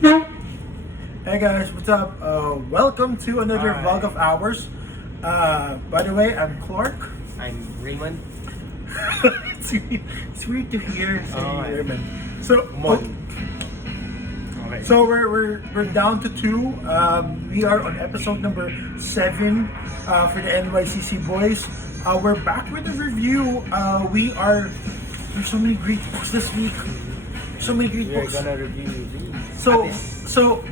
Hey guys, what's up? Welcome to another Hi. vlog of ours. By the way, I'm Clark. I'm Raymond. It's weird to hear saying yeah. Raymond. So, Mon. Okay. so we're down to two. We are on episode number 7 for the NYCC boys. We're back with a review. There's so many great books this week. So many great We're books. gonna review these. So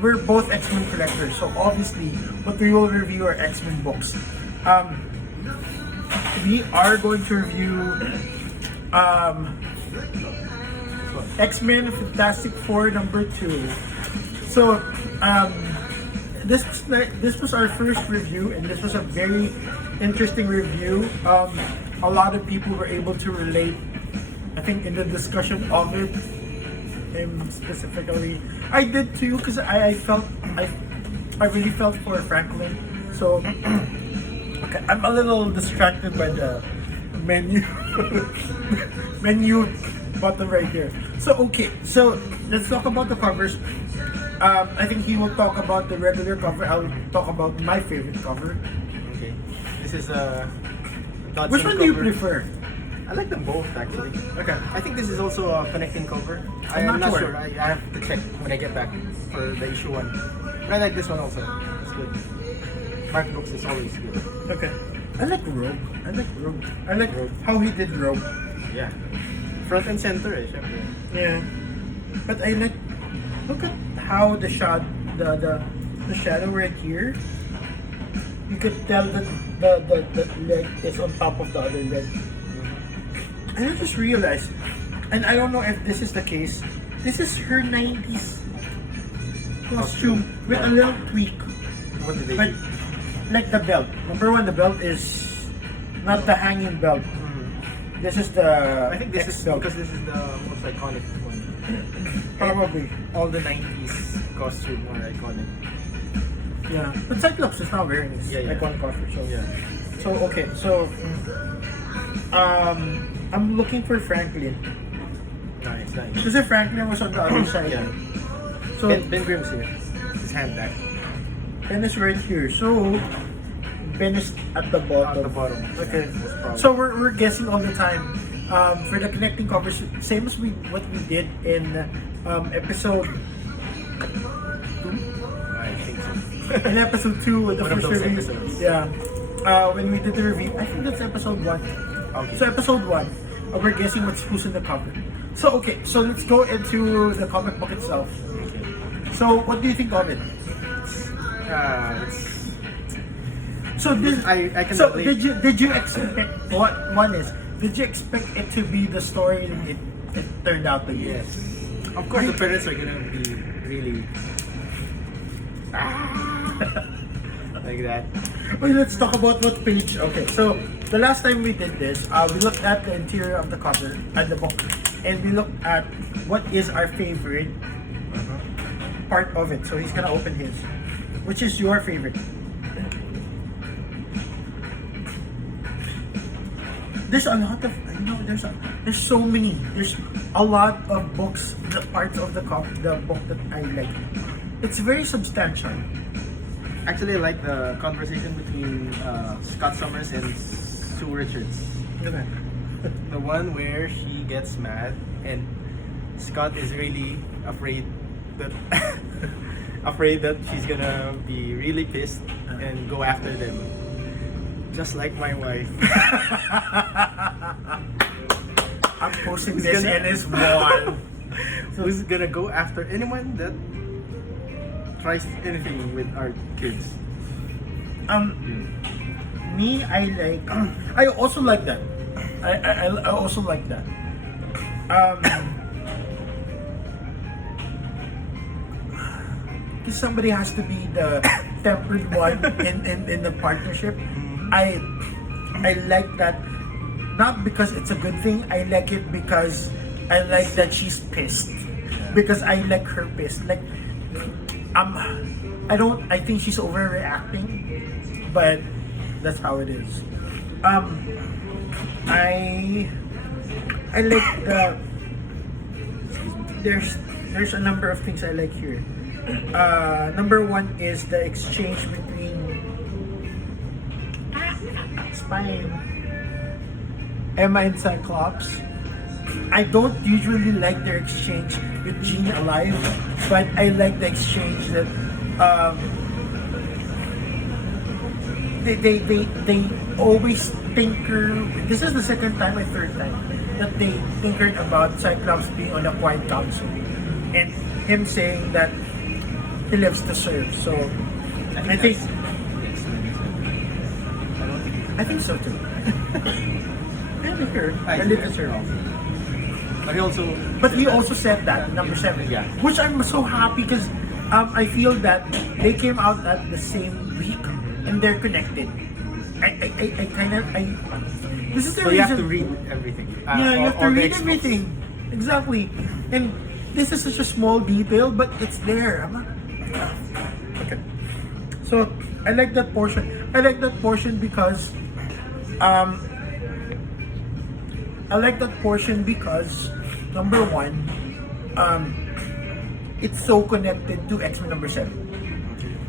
we're both X-Men collectors. So obviously, what we will review are X-Men books. We are going to review X-Men Fantastic Four number 2. So this was our first review, and this was a very interesting review. A lot of people were able to relate, I think, in the discussion of it. Specifically, I did too, because I really felt for Franklin. So okay, I'm a little distracted by the menu button right here. So let's talk about the covers. I think he will talk about the regular cover. I'll talk about my favorite cover. Okay. This is a Dodson Which one do you cover. prefer? I like them both actually. Okay. I think this is also a connecting cover. I'm not sure. I have to check when I get back for the issue 1. But I like this one also. It's good. Mark Brooks is always good. Okay. I like Rogue. I like Rogue. how he did Rogue. Yeah. Front and center syempre. Yeah, but I like, look at how the shadow right here. You could tell that the leg is on top of the other leg. And I just realized, and I don't know if this is the case. This is her 90s costume with a little tweak. What did they But do? like the belt. Number one, the belt is not the hanging belt. This is the. I think this X is belt. because this is the most iconic one. Probably. All the 90s costume are iconic. Yeah, but Cyclops is not wearing this iconic costume. So Yeah. So okay, so I'm looking for Franklin. Nice. Because Franklin was on the other side. Yeah. So Ben Grimm's here. His hand back. Ben is right here. So Ben is at the bottom. At the bottom. Okay. Yeah, that's probably- So we're guessing all the time. For the connecting covers, same as what we did in episode 2. I think so. In episode 2 with the One of first those review. episodes. Yeah. When we did the review, I think that's episode 1. Okay. So episode 1, we're guessing who's in the cover. So so let's go into the comic book itself. Okay. So what do you think of it? It's So I can so relate. did you expect did you expect it to be the story it turned out to be? Yes. Of course, the parents are gonna be really like that. Well, let's talk about what page. Okay, so the last time we did this, we looked at the interior of the cover and the book, and we looked at what is our favorite part of it. So he's gonna open his. Which is your favorite? There's a lot of there's so many. There's a lot of books, the parts of the book that I like. It's very substantial. Actually, I like the conversation between Scott Summers and Sue Richards. Okay. The one where she gets mad and Scott is really afraid that she's gonna be really pissed and go after them. Just like my wife. I'm posting Who's this gonna- in his wall. Who's gonna go after anyone that tries anything with our kids? Me, I like. I also like that. I also like that. Because somebody has to be the tempered one in the partnership. I like that. Not because it's a good thing. I like it because I like that she's pissed. Because I like her pissed. Like, I think she's overreacting, but that's how it is. I like the. There's a number of things I like here. Number one is the exchange between Spine, Emma and Cyclops. I don't usually like their exchange with Jean alive, but I like the exchange that they always tinker. This is the second time or third time that they tinkered about Cyclops being on a quiet council and him saying that he lives to serve. So I think so too. I live to serve. But he also said that number 7, Yeah. which I'm so happy because I feel that they came out at the same week and they're connected. This is the So reason. you have to read everything. Yeah, you have to all the read Xbox. everything. Exactly. And this is such a small detail, but it's there. Okay. So I like that portion. I like that portion because number one, it's so connected to X-Men number 7.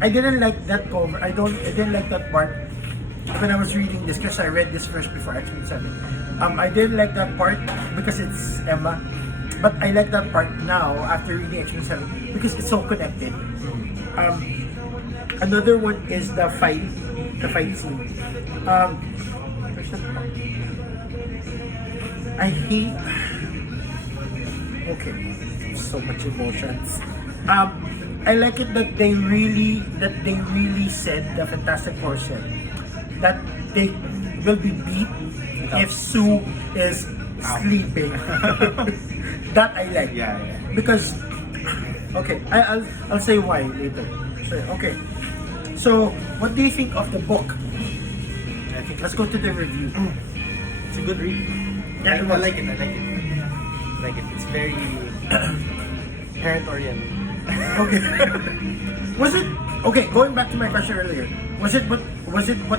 I didn't like that cover. I didn't like that part when I was reading this because I read this first before X-Men 7. I didn't like that part because it's Emma. But I like that part now after reading X-Men 7 because it's so connected. Another one is the fight scene. Where's that part? I hate. Okay, so much emotions. I like it that they really said the Fantastic Four said that they will be beat if Sue is sleeping. That I like. Yeah. Because okay, I'll say why later. Okay. So what do you think of the book? I think Let's go to the review. it's a good read. Yeah, I like it. It's very parent oriented. Okay. Was it okay? Going back to my question earlier, was it what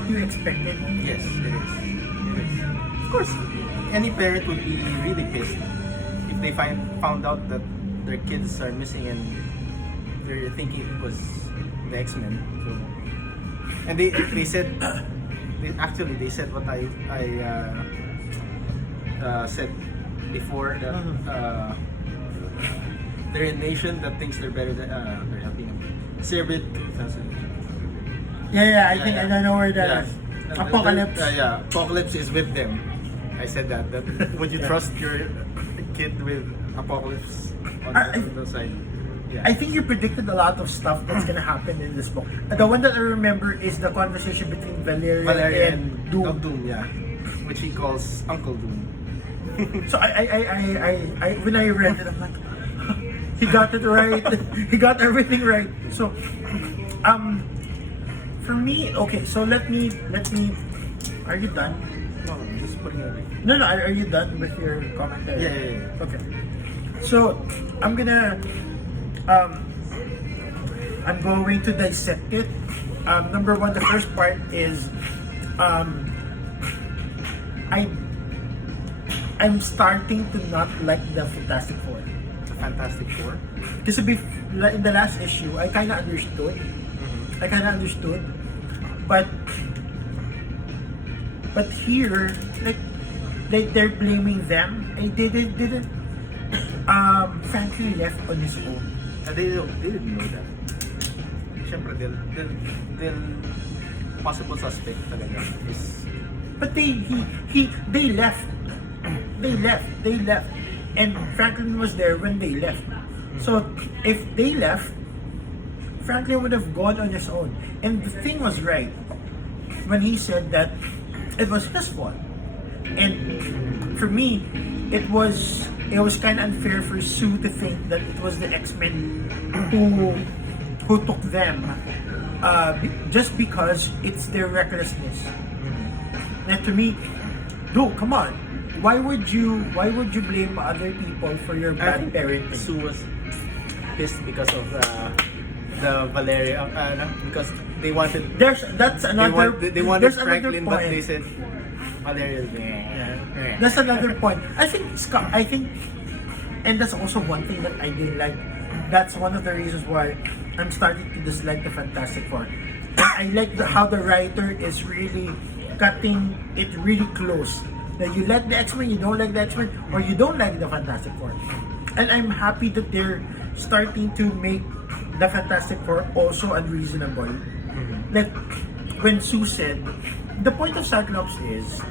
you expected? Yes, it is. Of course, any parent would be really pissed if they found out that their kids are missing and they're thinking it was the X-Men. So, and they said they said what I said before that they're a nation that thinks they're better than they're helping them. Cerbid. Yeah, I think I know where that is. Apocalypse. Apocalypse is with them. I said that would you trust your kid with Apocalypse on the side? Yeah. I think you predicted a lot of stuff that's gonna happen in this book. The one that I remember is the conversation between Valeria and Doom. Yeah, which he calls Uncle Doom. So I when I read it, I'm like, he got it right. He got everything right. So, for me, okay. So let me. Are you done? No, I'm just putting it away. No. Are you done with your commentary? Yeah. Okay. So I'm gonna. I'm going to dissect it. Number one, the first part is I'm starting to not like the Fantastic Four. The Fantastic Four. Because in the last issue, I kind of understood. But here, like, they're blaming them. And they didn't. Franklin left on his own. They didn't know that. Siyempre, they'll possible suspect talaga is. But they left. They left. And Franklin was there when they left. So if they left, Franklin would have gone on his own. And the thing was right when he said that it was his fault. And for me, it was kind of unfair for Sue to think that it was the X-Men who took them just because it's their recklessness. And to me, dude, come on. Why would you blame other people for your bad parenting? Sue was pissed because of the Valeria because they wanted That's another. they wanted there's Franklin, another but point. they said Valeria. That's another point. I think, and that's also one thing that I didn't like. that's one of the reasons why I'm starting to dislike the Fantastic Four. I like how the writer is really cutting it really close. That you like the X-Men, you don't like the X-Men, or you don't like the Fantastic Four. And I'm happy that they're starting to make the Fantastic Four also unreasonable. Like when Sue said, the point of Cyclops is,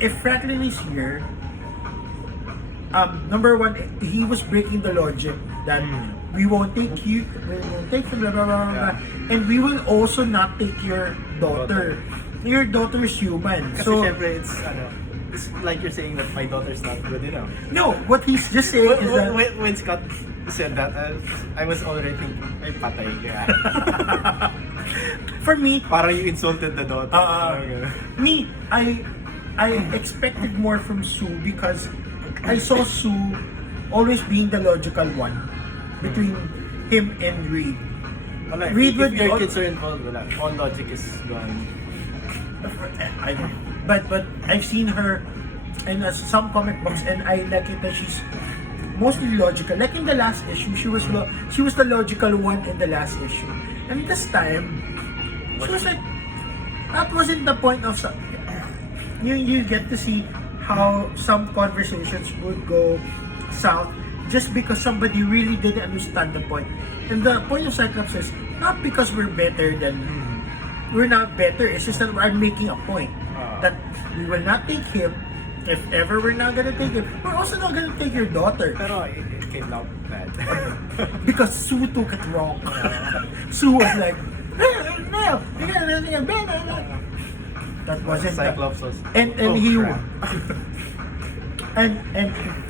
if Franklin is here, number one, he was breaking the logic that we won't take you, we won't take you, blah, blah, blah, blah, and we will also not take your daughter. Your daughter is human. Kasi So, syempre, it's like you're saying that my daughter's not good enough. no, what he's just saying is that... When Scott said that, I was already thinking, ay patay ka. For me, Parang you insulted the daughter. me, I expected more from Sue because I saw Sue always being the logical one between him and Reed. Wala, Reed if would your kids are involved, wala. All logic is gone. But I've seen her in some comic books, and I like it that she's mostly logical. Like in the last issue, she was the logical one in the last issue, and this time she was like, that wasn't the point of some. You get to see how some conversations would go south just because somebody really didn't understand the point. And the point of Cyclops is not because we're better than. We're not better, it's just that I'm making a point that we will not take him. If ever we're not gonna take him, we're also not gonna take your daughter. Pero it came out bad. Because Sue took it wrong. Sue was like, no, that wasn't Cyclops was. and he and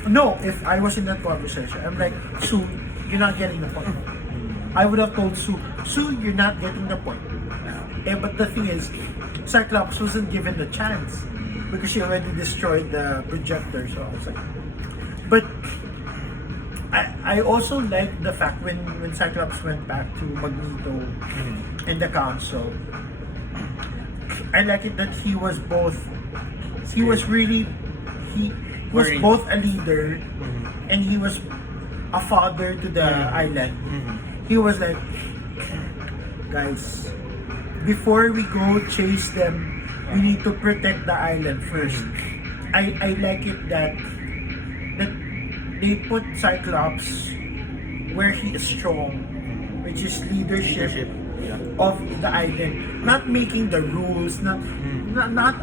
no, if I was in that conversation, I'm like, Sue, you're not getting the point. I would have told Sue, you're not getting the point. But the thing is, Cyclops wasn't given the chance because she already destroyed the projector. So I was like, but I also like the fact when Cyclops went back to Magneto and the council. I like it that he was both. He was really he was both a leader and he was a father to the island. He was like, guys, before we go chase them, we need to protect the island first. I like it that they put Cyclops where he is strong, which is leadership of the island. Not making the rules, not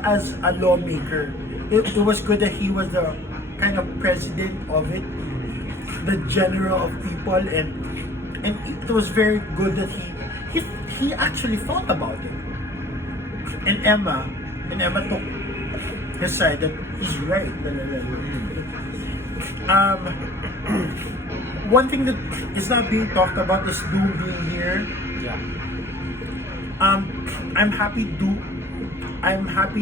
as a lawmaker. It was good that he was the kind of president of it, the general of people, and it was very good that he actually thought about it. And Emma took his side that he's right. One thing that is not being talked about is Doom being here. Yeah. I'm happy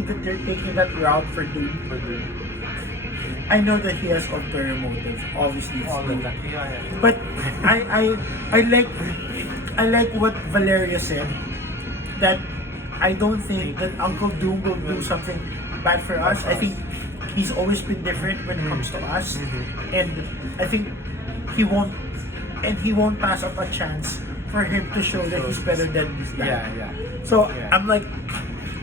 that they're taking that route for Doom. I know that he has ulterior motives, obviously. It's Doom. But I like what Valeria said, that I don't think that Uncle Doom will do something bad for us. I think he's always been different when it comes to us, and I think he won't pass up a chance for him to show that he's better than his dad. Yeah. So I'm like,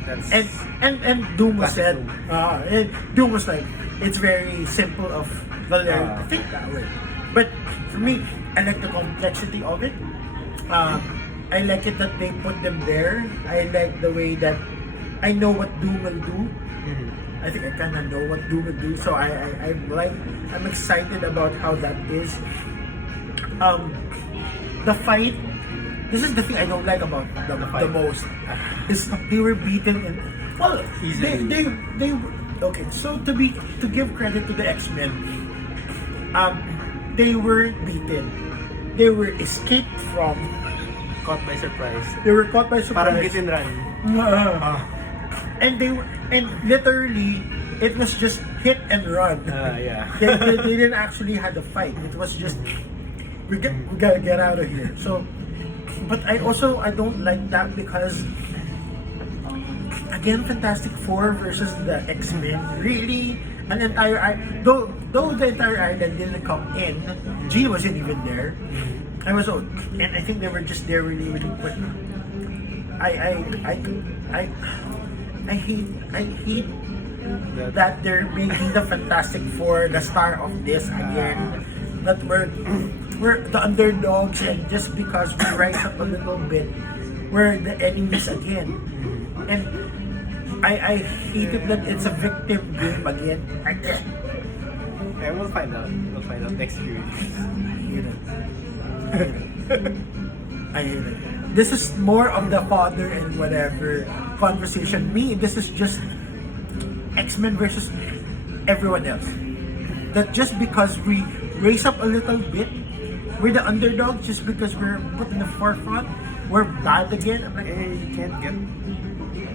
That's and Doom was said, classic Doom was like, it's very simple of Valeria to think that way. But for me, I like the complexity of it. I like it that they put them there. I like the way that I know what Doom will do. I think I kind of know what Doom will do. So I'm excited about how that is. The fight. This is the thing I don't like about the most. Is they were beaten and they okay. So to give credit to the X-Men, they weren't beaten. They were escaped from. caught by surprise. They were caught by surprise. Parang hit and run. And literally it was just hit and run. Yeah. they didn't actually have a fight. It was just we gotta get out of here. So, but I don't like that because again, Fantastic Four versus the X-Men. Really, an entire though the entire island didn't come in, G wasn't even there. I was out, and I think they were just there really really quick. I hate that they're making the Fantastic Four the star of this again. That we're the underdogs, and just because we rise up a little bit, we're the enemies again. And I hate it that it's a victim game again. Yeah, we'll find out. We'll find out next year. You know. I hate it. This is more of the father and whatever conversation. Me, this is just X-Men versus everyone else. That just because we raise up a little bit, we're the underdog. Just because we're put in the forefront, we're bad again. I'm like,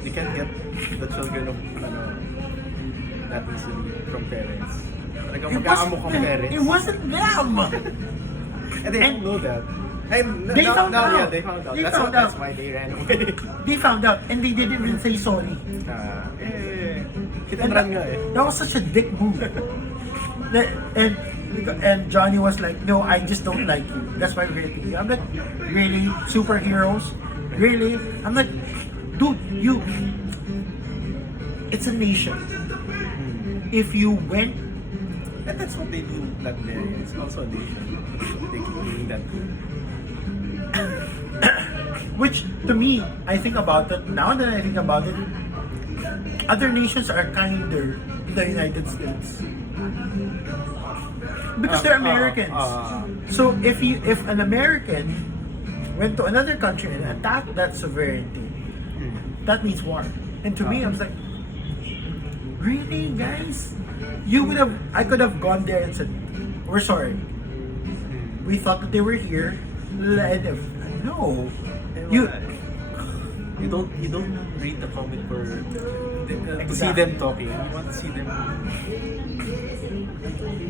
You can't get the children of that easily from parents. Talagang mag-aamok ang parents. It wasn't them. And they don't know that. And They found out. Yeah, they found out. That's why they ran away. They found out and they didn't even say sorry. Hit and run nga eh. That was such a dick move. And Johnny was like, no, I just don't like you. That's why we're hating you. I'm like, really? Superheroes? Really? I'm like, dude, it's a nation. If you went, And that's what they do that there. It's also a nation. They keep doing that. which to me, I think about it, now that I think about it, other nations are kinder to the United States. Because they're Americans. So if an American went to another country and attacked that sovereignty, that means war. And to me, I was like, really, guys? I could have gone there and said, we're sorry. We thought that they were here. No. You don't read the comic for to see them talking. You want to see them.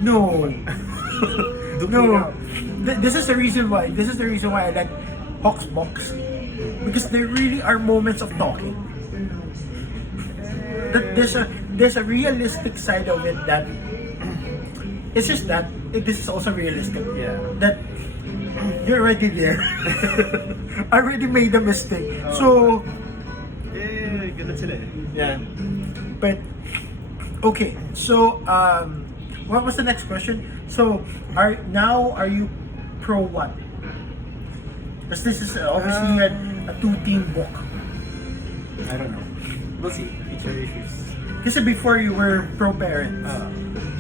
No. No. This is the reason why. This is the reason why I like Hawk's Box. Because there really are moments of talking. That there's a realistic side of it that it's just that this is also realistic. Yeah. That you're already there. I already made a mistake. So Ganun sila eh. yeah. But okay. So what was the next question? So are you pro what? Because this is obviously a two-team book. I don't know. We'll see. Future issues. Kasi before you were pro parents.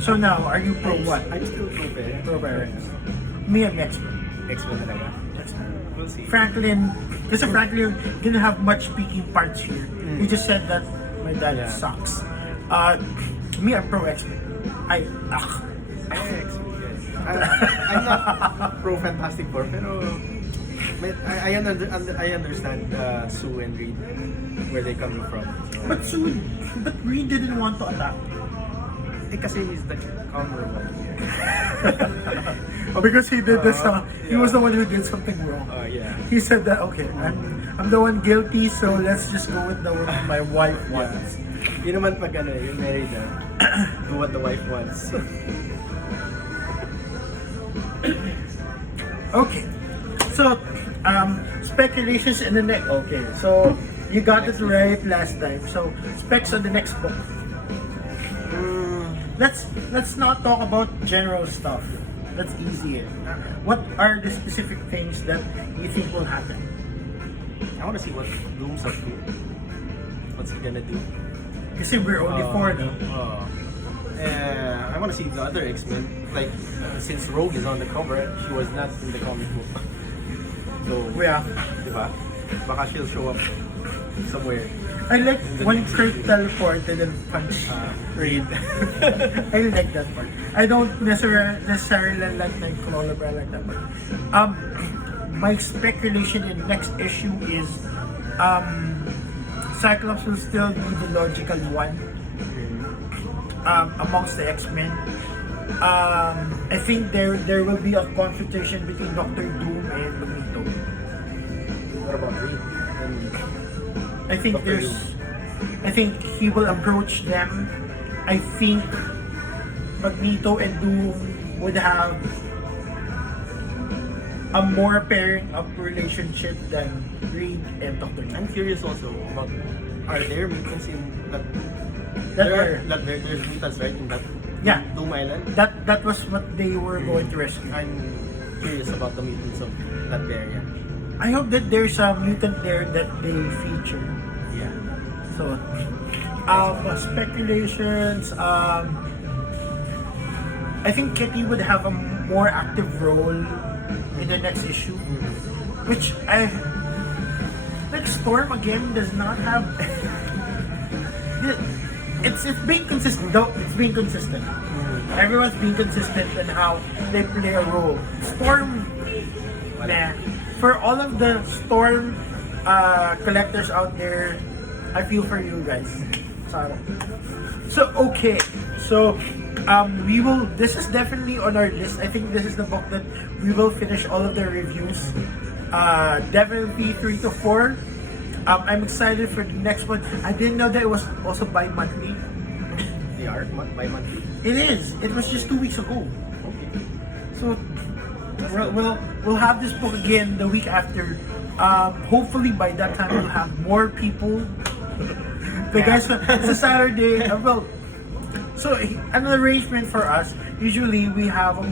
So now, are you pro what? I'm still pro parents. Pro parents. Me and X-Men. X-Men talaga. We'll see. Franklin didn't have much speaking parts here. He just said that my dad sucks. Me, I'm pro X-Men. X-Men, yes. I'm not pro Fantastic Four, pero I understand Sue and Reed where they coming from. So. But Reed didn't want to attack. Kasi he's the calmer one here. Because he did this. He was the one who did something wrong. Yeah. He said that I'm the one guilty, so let's just go with the one my wife wants. Yun naman pag you're married na, do what the wife wants. Okay. So, speculations in the next. Okay, so you got it right last time. So, specs on the next book. Let's not talk about general stuff. That's easy. What are the specific things that you think will happen? I want to see what Doom's up to. What's he gonna do? Kasi we're only four now. I want to see the other X-Men. Like, since Rogue is on the cover, she was not in the comic book. So, Yeah. diba? Baka she'll show up somewhere. I like when Kurt teleported and punched Reed. I like that part. I don't necessarily like Nightcrawler, but I like that part. My speculation in next issue is Cyclops will still be the logical one amongst the X-Men. I think there will be a confrontation between Doctor Doom and Magneto. What about Reed? I think he will approach them. I think Magneto and Doom would have a more pairing up relationship than Reed and Doctor I'm Strange. curious also about, are there mutants in that? That There's mutants right in that Yeah, Doom Island. that was what they were going to rescue. I'm curious about the mutants of that area. I hope that there's a mutant there that they feature. Yeah. So, speculations. I think Kitty would have a more active role in the next issue, which I like. Storm again does not have. It's being consistent though. It's being consistent. Everyone's being consistent in how they play a role. Storm, nah. For all of the Storm collectors out there, I feel for you guys. Sorry. So okay, so we will. This is definitely on our list. I think this is the book that we will finish all of the reviews. Definitely 3 to 4. I'm excited for the next one. I didn't know that it was also bi-monthly. They are bi-monthly. It is. It was just 2 weeks ago. Okay. So we'll have this book again the week after. Hopefully by that time we'll have more people. The guys, it's a Saturday. Well, so an arrangement for us. Usually we have a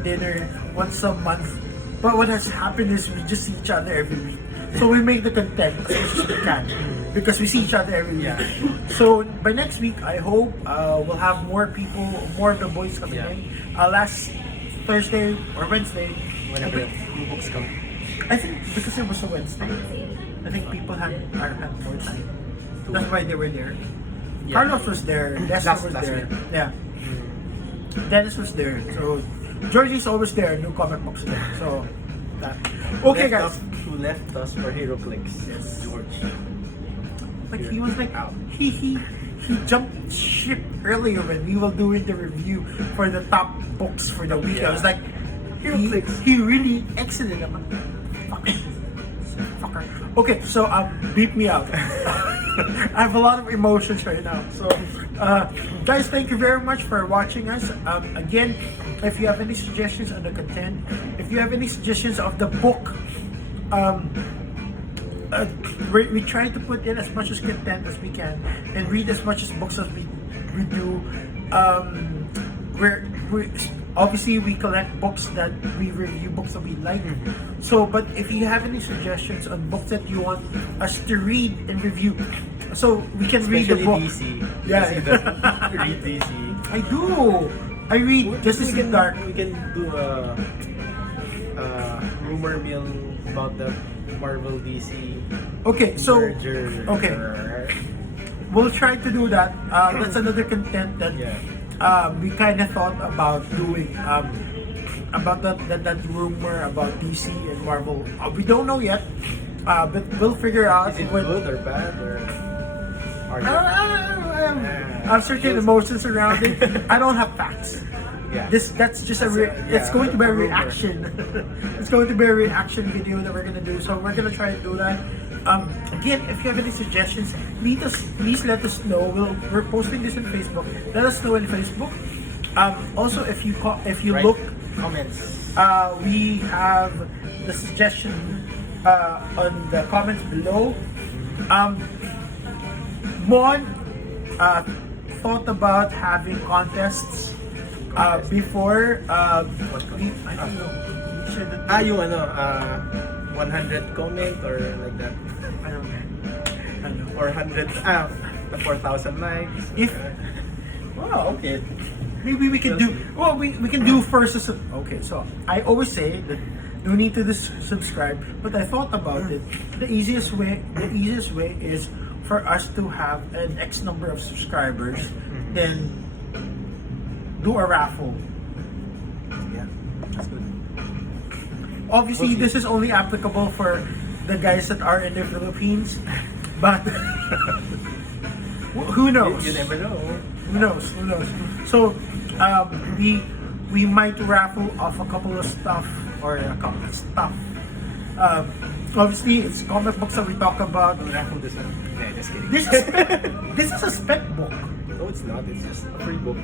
dinner once a month. But what has happened is we just see each other every week. So we make the content as much as we can because we see each other every week. Yeah. So by next week, I hope we'll have more people, more of the boys coming in. Last Thursday or Wednesday, Whenever new books come. I think because it was a Wednesday, I think people had more time. That's why they were there. Yeah. Carlos was there. Lester was last there. week. Yeah. Dennis was there. So Georgie's always there. New comic books there. So that. Okay, guys. Who left us for Hero Clicks? Yes. George. Like he was like he jumped ship earlier when we were doing the review for the top books for the week. I was like, he really exited. I'm like, fucker. Okay, so beat me out. I have a lot of emotions right now. So, guys, thank you very much for watching us. Again, if you have any suggestions on the content, if you have any suggestions of the book, we try to put in as much as content as we can and read as much as books as we do. We obviously we collect books that we review, books that we like. So, but if you have any suggestions on books that you want us to read and review, so we can read the book. DC. Yeah. Read DC. I do. I read Justice in Dark. We can do a rumor mill about the Marvel DC Okay, so merger. okay, we'll try to do that. That's another content that we kind of thought about doing. About that rumor about DC and Marvel. We don't know yet, but we'll figure out. Is it good or bad or? I have certain emotions around it. I don't have facts. Yeah. That's just it's going to be a reaction. It's going to be a reaction video that we're gonna do. So we're gonna try to do that. Again, if you have any suggestions, please let us know. We're posting this on Facebook. Let us know on Facebook. Also, if you look comments, we have the suggestion on the comments below. Mon thought about having contests before. I don't know. We should. yung 100 comment or like that. I don't know. Or 100, the 4,000 likes. If okay. Maybe we can do. Well, we can do first. Okay, so I always say that you need to subscribe, but I thought about it. The easiest way is for us to have an X number of subscribers, then do a raffle. Yeah, that's good. Obviously, this is only applicable for the guys that are in the Philippines, but who knows? You never know. Who knows? So, we might raffle off a couple of stuff or a couple of stuff. Obviously, it's comic books that we talk about. Don't raffle this one. Nah, just kidding. This is a spec book. No, it's not. It's just a free book.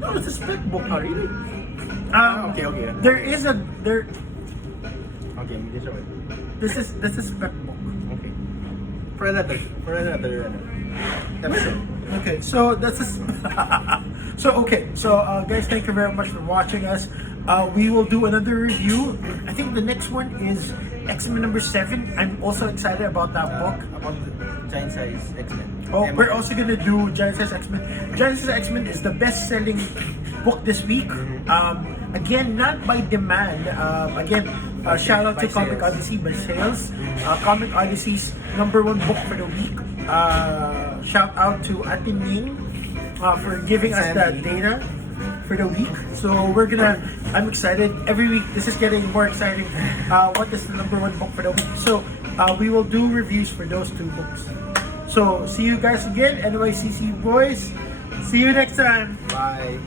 No, it's a spec book. Oh, really? Okay. There is a there. Okay, you can show it. This is spec book. Okay. For another episode. Okay, so that's a guys, thank you very much for watching us. We will do another review. I think the next one is X-Men number 7. I'm also excited about that book. About the giant size X-Men. Oh, we're also gonna do Giant Size X-Men. Giant Size X-Men is the best-selling book this week. Again, not by demand. Shout out to By Comic sales. Odyssey by sales. Comic Odyssey's #1 book for the week. Shout out to Atin Ning for giving us the Sandy. data for the week. So I'm excited. Every week, this is getting more exciting. What is the #1 book for the week? So we will do reviews for those 2 books. So see you guys again, NYCC boys. See you next time. Bye.